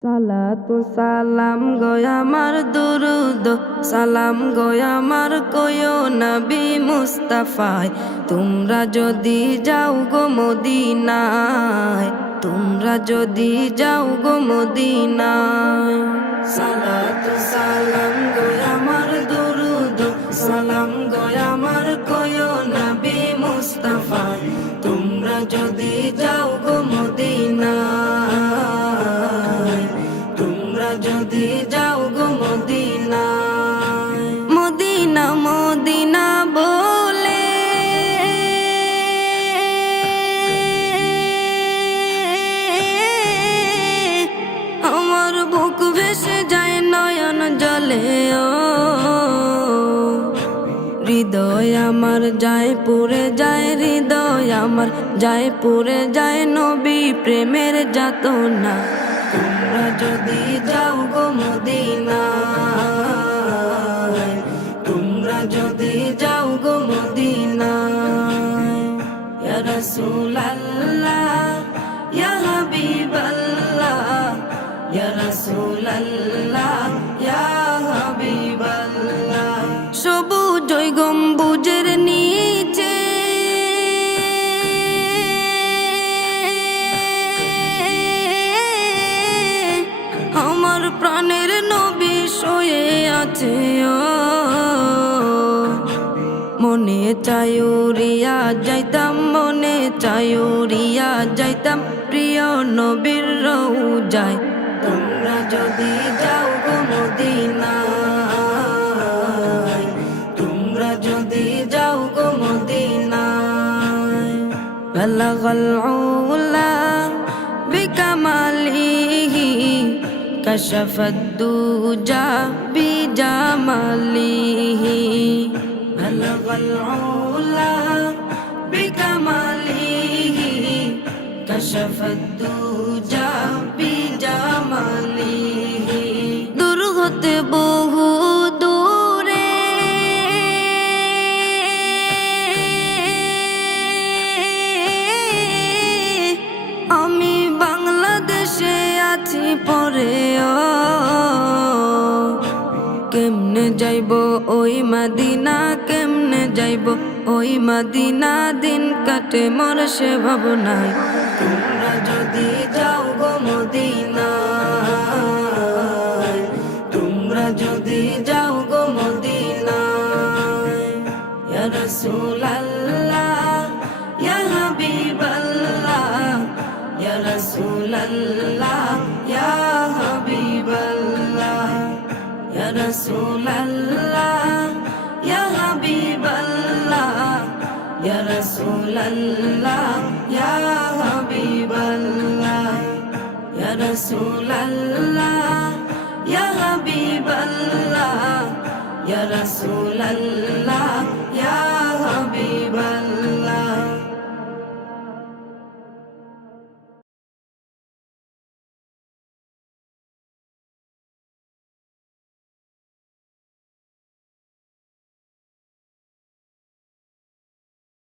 সালাতু সালাম গয় আমার দুরুদ সালাম গয় আমার কয়ো নবী মুস্তাফায়। তোমরা যদি যাও গো মদিনায়, তোমরা যদি যাও গো মদিনায়। সালাতু সালাম গয় আমার দুরুদ সালাম গয় আমার কয়ো নবী মুস্তাফায়। তোমরা যদি যাও গো মদিনায়, তোমরা যদি যাও গো মদিনায়। মদিনা মদিনা বলে আমার বুক ভেসে যায় নয়ন জলে। ও হৃদয় আমার যায় পুরে যায়, হৃদয় আমার যায় পুরে যায় নবী প্রেমের যাতনা। তোমরা যদি যাও গো মদিনায়, তোমরা যদি যাও গো মদিনায়। ইয়া রাসূলুল্লাহ ইয়া হাবিবাল্লাহ, ইয়া রাসূলুল্লাহ ইয়া হাবিবাল্লাহ। সবুজ ওই গম্বুজের নিচে আমার প্রাণের নবী শুয়ে আছে। ও মনে চায় উড়িয়া যাইতাম, মনে চায় উড়িয়া যাইতাম প্রিয় নবীর রওজায়। তোমরা যদি যাও গো মদিনায়, তোমরা যদি যাও গো মদিনায়। বালাগাল উলা বিকামালিহি কাশাফাদ দুজা বিজামালিহি। বালাগাল উলা বিকামালিহি কাশাফাদ দুজা বিজামালিহি। দূর হতে বহু দূরে আমি বাংলাদেশে আছি পরে। ও কেমনে যাইব ওই মদিনা, কেমনে যাইব ওই মদিনা, দিন কাটে মোর সে ভাবনায়। তোমরা যদি যাও গো মদিনায়, তোমরা যদি যাও গো মদিনায়। ইয়া রাসূলুল্লাহ ইয়া হাবিবাল্লাহ, ইয়া রাসূলুল্লাহ ইয়া হাবিবাল্লাহ, ইয়া রাসূলুল্লাহ ইয়া হাবিবাল্লাহ, ইয়া রাসূলুল্লাহ ইয়া হাবিবাল্লাহ, ইয়া রাসূলুল্লাহ ইয়া হাবিবাল্লাহ, ইয়া রাসূলুল্লাহ ইয়া হাবিবাল্লাহ।